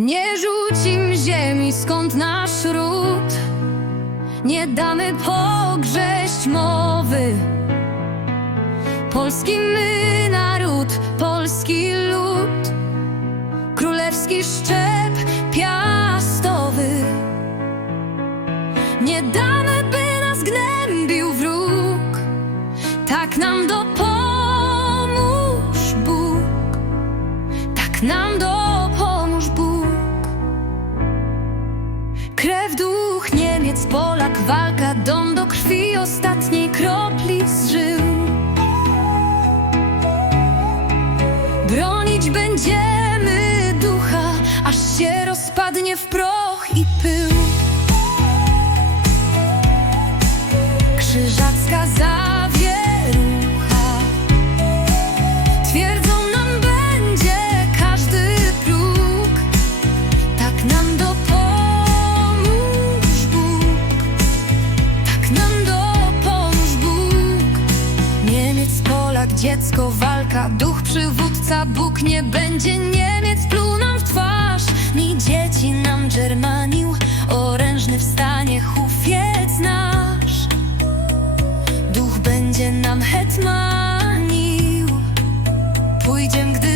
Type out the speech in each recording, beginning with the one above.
Nie rzucim ziemi, skąd nasz ród. Nie damy pogrześć mowy. Polski my naród, polski lud, królewski szczep piastowy. Nie damy, by nas gnębił wróg. Tak nam dopomóż Bóg. Tak nam dopomóż walka, dom do krwi, ostatniej kropli z żył. Bronić będziemy ducha, aż się rozpadnie w proch dziecko, walka Duch, przywódca, Bóg nie będzie Niemiec pluł nam w twarz. Ni dzieci nam Germanił Orężny wstanie hufiec nasz. Duch będzie nam hetmanił. Pójdziem, gdy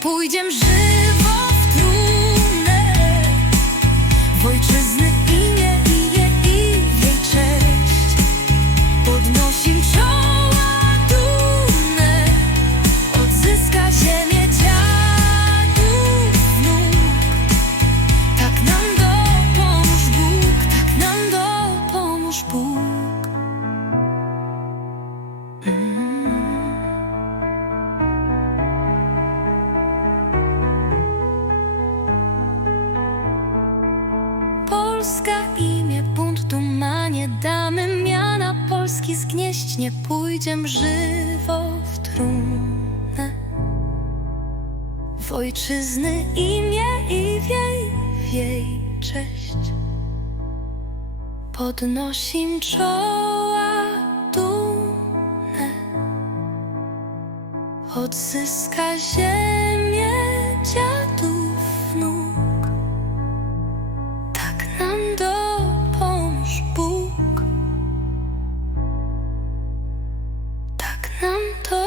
pójdziem żywo w trumnę w ojczyzny Polska imię, bunt, duma, nie damy miana. Polski zgnieść, nie pójdziem żywo w trumnę. W ojczyzny imię i w jej, w jej cześć. Podnosim czoła dumne. Odzyska ziemię I'm told